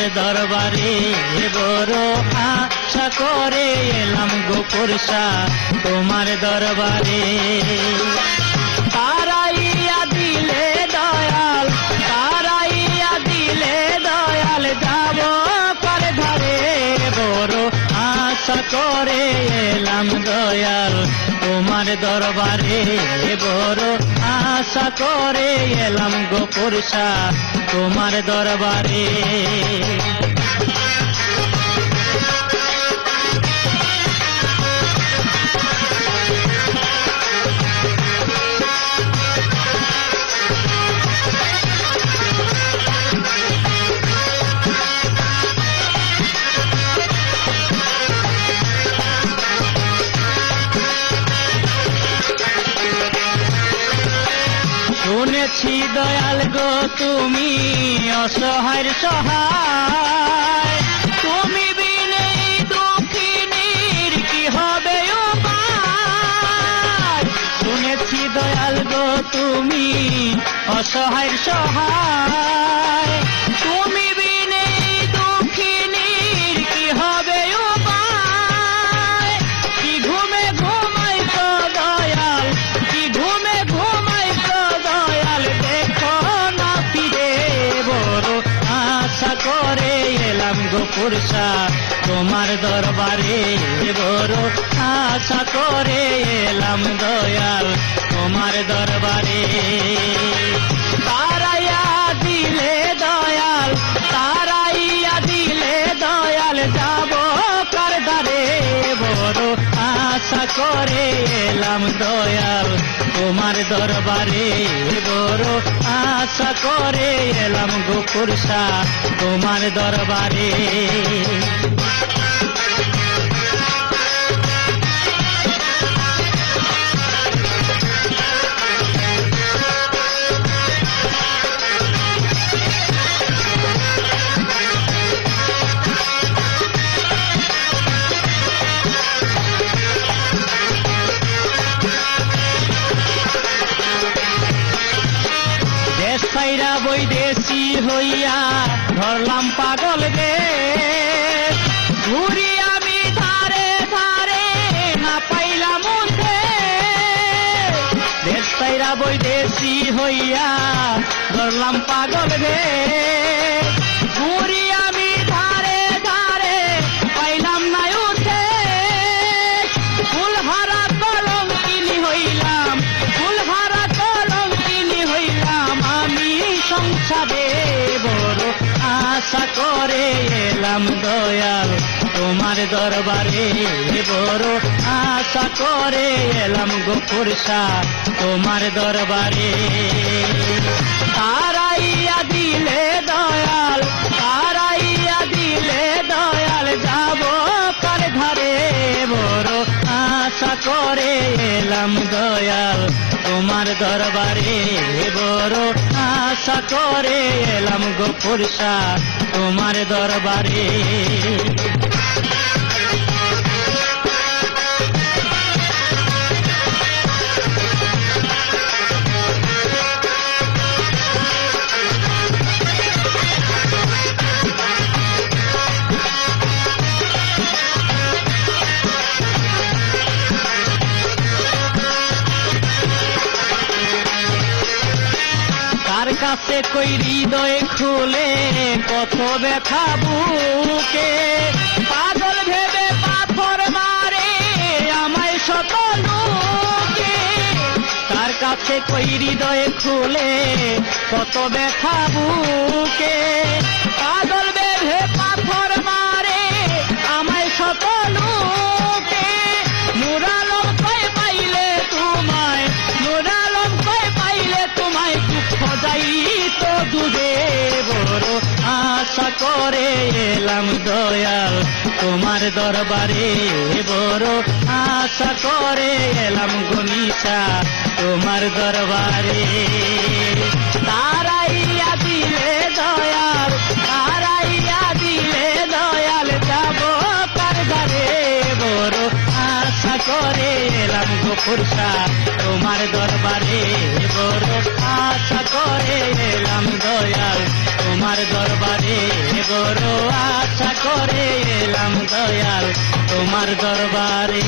তোমার দরবারে বড় আশা করে এলাম গো পুরসা তোমার দরবারে। তারাইয়া দিলে দয়াল, তারাইয়া দিলে দয়াল, যাব পার ধারে বড় আশা করে এলাম দয়াল তোমার দরবারে। বড় আশা করে এলাম গো পুরসা তোমার দরবারে। শুনেছি দয়াল গো তুমি অসহায়ের সহায়, তুমি বিনে দুঃখিনীর কি হবে উপায়। শুনেছি দয়াল গো তুমি অসহায়ের সহায়, তুমি বিনে দুঃখিনীর কি হবে উপায়। কি ঘুমে ঘুমাই তো দয়াল, কি ঘুমে ঘুমাই তো দয়াল, দেখো না ফিরে বড় আশা করে এলাম গো পুরসা তোমার দরবারে। বড় আশা করে এলাম দয়াল তোমার দরবারে। তারাইয়া দিলে দয়াল, তারাইয়া দিলে দয়াল, যাব কার দ্বারে বড় আশা করে এলাম দয়াল তোমার দরবারে। বড় আশা করে এলাম গো পুরসা তোমার দরবারে। দেশাইরা বৈদেশি হইয়া ধরলাম পাগল গে, ঘুরি আমি ধারে ধারে না পাইলাম উঠে। দেশাইরা বৈদেশি হইয়া ধরলাম পাগল গে, ঘুরি আমি ধারে ধারে পাইলাম না উঠে। ফুলহারা কলঙ্কিনী হইলাম, ফুলহারা কলঙ্কিনী হইলাম আমি সংসারে। বড় আশা করে এলাম দয়াল তোমার দরবারে। বড় আশা করে এলাম গো পুরসা তোমার দরবারে। তারাইয়া দিলে দয়াল, তারাইয়া দিলে দয়াল, যাব কার ধারে বড় আশা করে এলাম দয়াল তোমার দরবারে। বড় আশা করে এলাম গো পুরসা তোমার দরবারে। কাছে কই হৃদয় খুলে কত ব্যথা বুকে, পাগল ভেবে পাথর মারে আমায় শত লোকে। তার কাছে কই হৃদয় খুলে কত ব্যথা বুকে, পাগল ভেবে পাথর মারে আমায় শত লোকে। নুরালম কই পাইলে তোমায়, নুরালম কই পাইলে তোমায়, দুঃখ যাই তো দূরে। বড় আশা করে এলাম দয়াল তোমার দরবারে। বড় আশা করে এলাম গনিশা তোমার দরবারে। তারাইয়া দিলে দয়াল, তারাইয়া দিলে দয়াল, যাব কার ধারে। বড় আশা করে এলাম গো পুরসা তোমার দরবারে। বড় আশা করে এলাম দয়াল তোমার দরবারে। বড় করে এলাম দয়াল তোমার দরবারে।